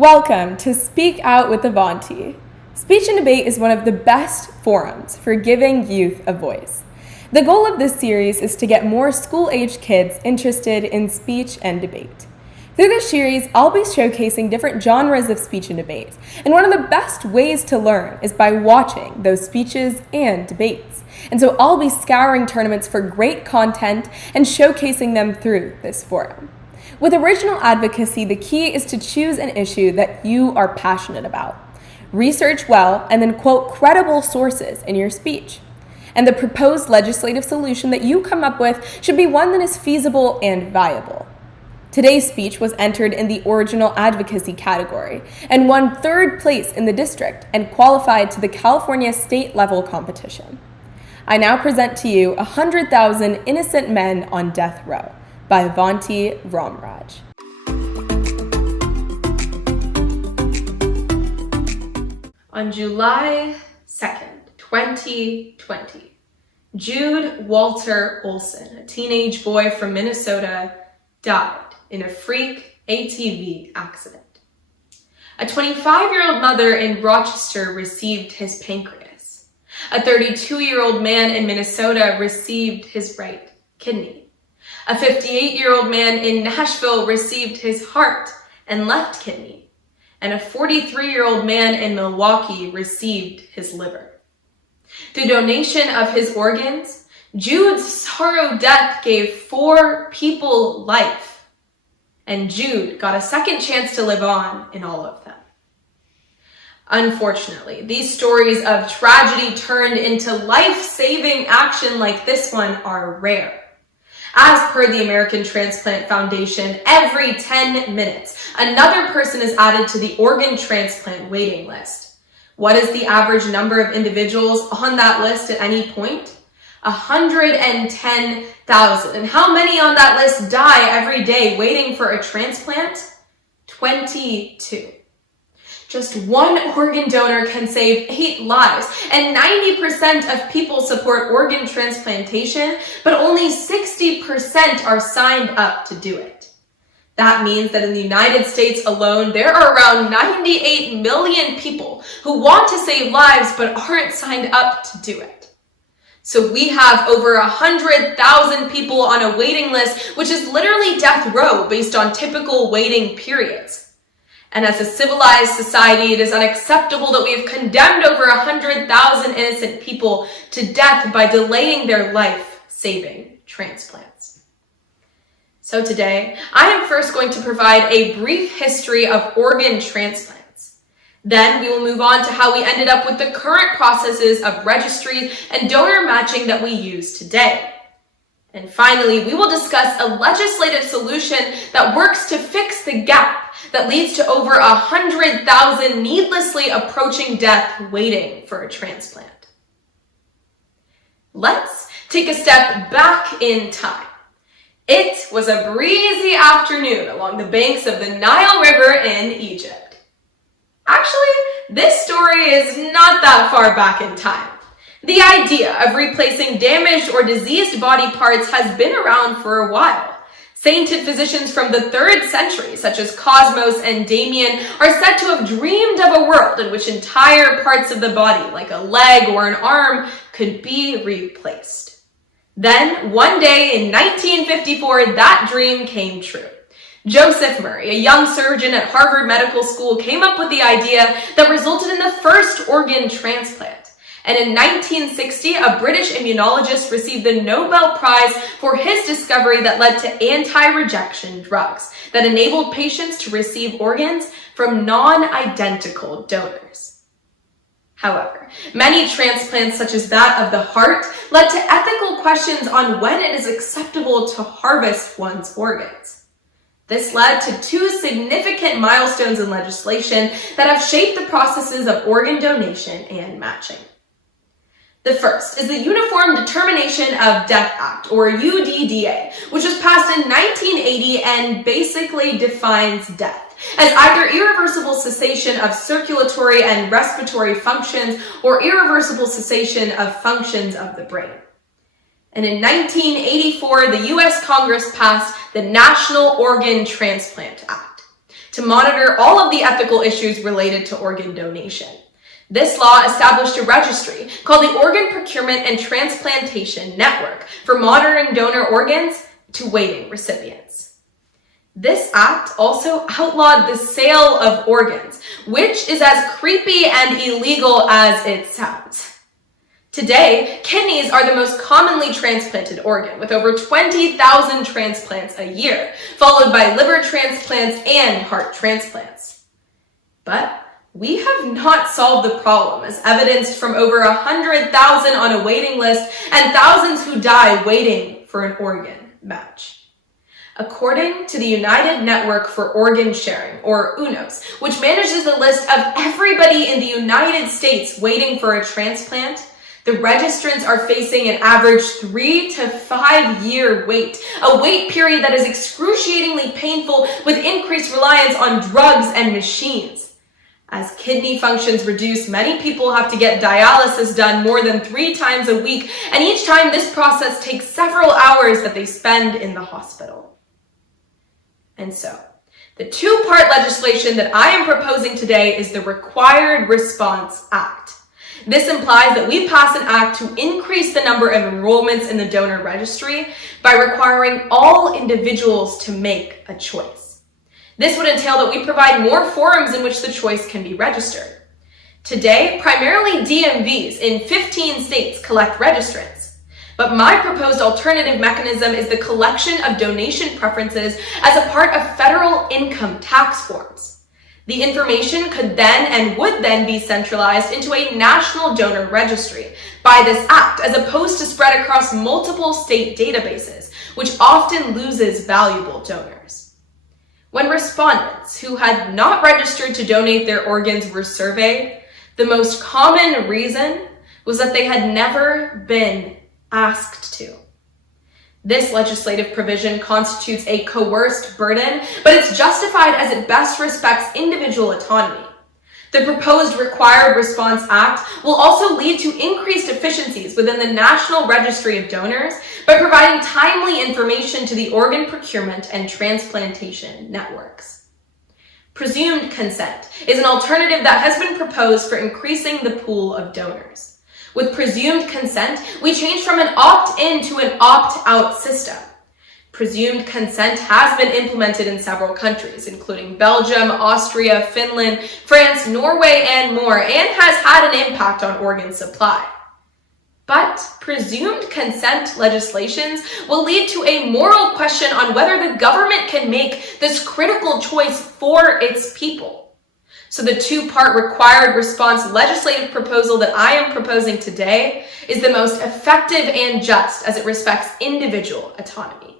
Welcome to Speak Out with Avanti. Speech and debate is one of the best forums for giving youth a voice. The goal of this series is to get more school-age kids interested in speech and debate. Through this series, I'll be showcasing different genres of speech and debate, and one of the best ways to learn is by watching those speeches and debates. And so I'll be scouring tournaments for great content and showcasing them through this forum. With original advocacy, the key is to choose an issue that you are passionate about. Research well and then quote credible sources in your speech. And the proposed legislative solution that you come up with should be one that is feasible and viable. Today's speech was entered in the original advocacy category and won third place in the district and qualified to the California state level competition. I now present to you 100,000 Innocent Men on Death Row by Avanti, Ramraj. On July 2nd, 2020, Jude Walter Olson, a teenage boy from Minnesota, died in a freak ATV accident. A 25-year-old mother in Rochester received his pancreas. A 32-year-old man in Minnesota received his right kidney. A 58-year-old man in Nashville received his heart and left kidney. And a 43-year-old man in Milwaukee received his liver. Through donation of his organs, Jude's sorrow death gave 4 people life. And Jude got a second chance to live on in all of them. Unfortunately, these stories of tragedy turned into life-saving action like this one are rare. As per the American Transplant Foundation, every 10 minutes, another person is added to the organ transplant waiting list. What is the average number of individuals on that list at any point? 110,000. And how many on that list die every day waiting for a transplant? 22. Just one organ donor can save 8 lives, and 90% of people support organ transplantation, but only 60% are signed up to do it. That means that in the United States alone, there are around 98 million people who want to save lives but aren't signed up to do it. So we have over 100,000 people on a waiting list, which is literally death row based on typical waiting periods. And as a civilized society, it is unacceptable that we have condemned over 100,000 innocent people to death by delaying their life-saving transplants. So today, I am first going to provide a brief history of organ transplants. Then we will move on to how we ended up with the current processes of registry and donor matching that we use today. And finally, we will discuss a legislative solution that works to fix the gap that leads to over 100,000 needlessly approaching death waiting for a transplant. Let's take a step back in time. It was a breezy afternoon along the banks of the Nile River in Egypt. Actually, this story is not that far back in time. The idea of replacing damaged or diseased body parts has been around for a while. Sainted physicians from the 3rd century, such as Cosmos and Damien, are said to have dreamed of a world in which entire parts of the body, like a leg or an arm, could be replaced. Then, one day in 1954, that dream came true. Joseph Murray, a young surgeon at Harvard Medical School, came up with the idea that resulted in the first organ transplant. And in 1960, a British immunologist received the Nobel Prize for his discovery that led to anti-rejection drugs that enabled patients to receive organs from non-identical donors. However, many transplants, such as that of the heart, led to ethical questions on when it is acceptable to harvest one's organs. This led to 2 significant milestones in legislation that have shaped the processes of organ donation and matching. The first is the Uniform Determination of Death Act, or UDDA, which was passed in 1980 and basically defines death as either irreversible cessation of circulatory and respiratory functions or irreversible cessation of functions of the brain. And in 1984, the U.S. Congress passed the National Organ Transplant Act. To to monitor all of the ethical issues related to organ donation. This law established a registry called the Organ Procurement and Transplantation Network for monitoring donor organs to waiting recipients. This act also outlawed the sale of organs, which is as creepy and illegal as it sounds. Today, kidneys are the most commonly transplanted organ, with over 20,000 transplants a year, followed by liver transplants and heart transplants. But we have not solved the problem, as evidenced from over 100,000 on a waiting list and thousands who die waiting for an organ match. According to the United Network for Organ Sharing, or UNOS, which manages the list of everybody in the United States waiting for a transplant, the registrants are facing an average 3 to 5 year wait, a wait period that is excruciatingly painful with increased reliance on drugs and machines. As kidney functions reduce, many people have to get dialysis done more than 3 times a week, and each time this process takes several hours that they spend in the hospital. And so, the 2-part legislation that I am proposing today is the Required Response Act. This implies that we pass an act to increase the number of enrollments in the donor registry by requiring all individuals to make a choice. This would entail that we provide more forums in which the choice can be registered. Today, primarily DMVs in 15 states collect registrants, but my proposed alternative mechanism is the collection of donation preferences as a part of federal income tax forms. The information could then and would then be centralized into a national donor registry by this act, as opposed to spread across multiple state databases, which often loses valuable donors. When respondents who had not registered to donate their organs were surveyed, the most common reason was that they had never been asked to. This legislative provision constitutes a coerced burden, but it's justified as it best respects individual autonomy. The proposed Required Response Act will also lead to increased efficiencies within the National Registry of Donors by providing timely information to the organ procurement and transplantation networks. Presumed consent is an alternative that has been proposed for increasing the pool of donors. With presumed consent, we change from an opt-in to an opt-out system. Presumed consent has been implemented in several countries, including Belgium, Austria, Finland, France, Norway, and more, and has had an impact on organ supply. But presumed consent legislations will lead to a moral question on whether the government can make this critical choice for its people. So the 2-part required response legislative proposal that I am proposing today is the most effective and just as it respects individual autonomy.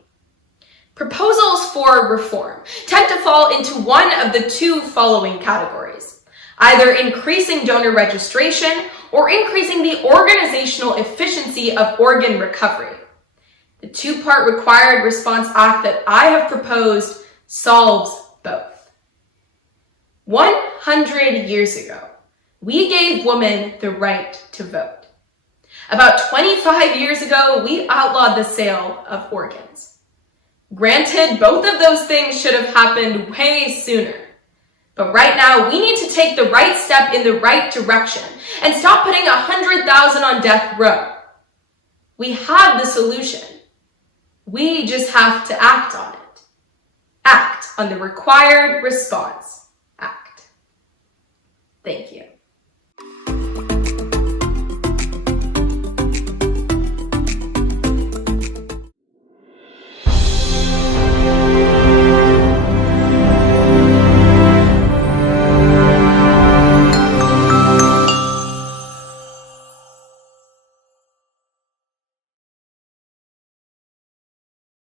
Proposals for reform tend to fall into one of the 2 following categories: either increasing donor registration or increasing the organizational efficiency of organ recovery. The 2-part Required Response Act that I have proposed solves both. 100 years ago, we gave women the right to vote. About 25 years ago, we outlawed the sale of organs. Granted, both of those things should have happened way sooner. But right now, we need to take the right step in the right direction and stop putting 100,000 on death row. We have the solution. We just have to act on it. Act on the Required Response Act. Thank you.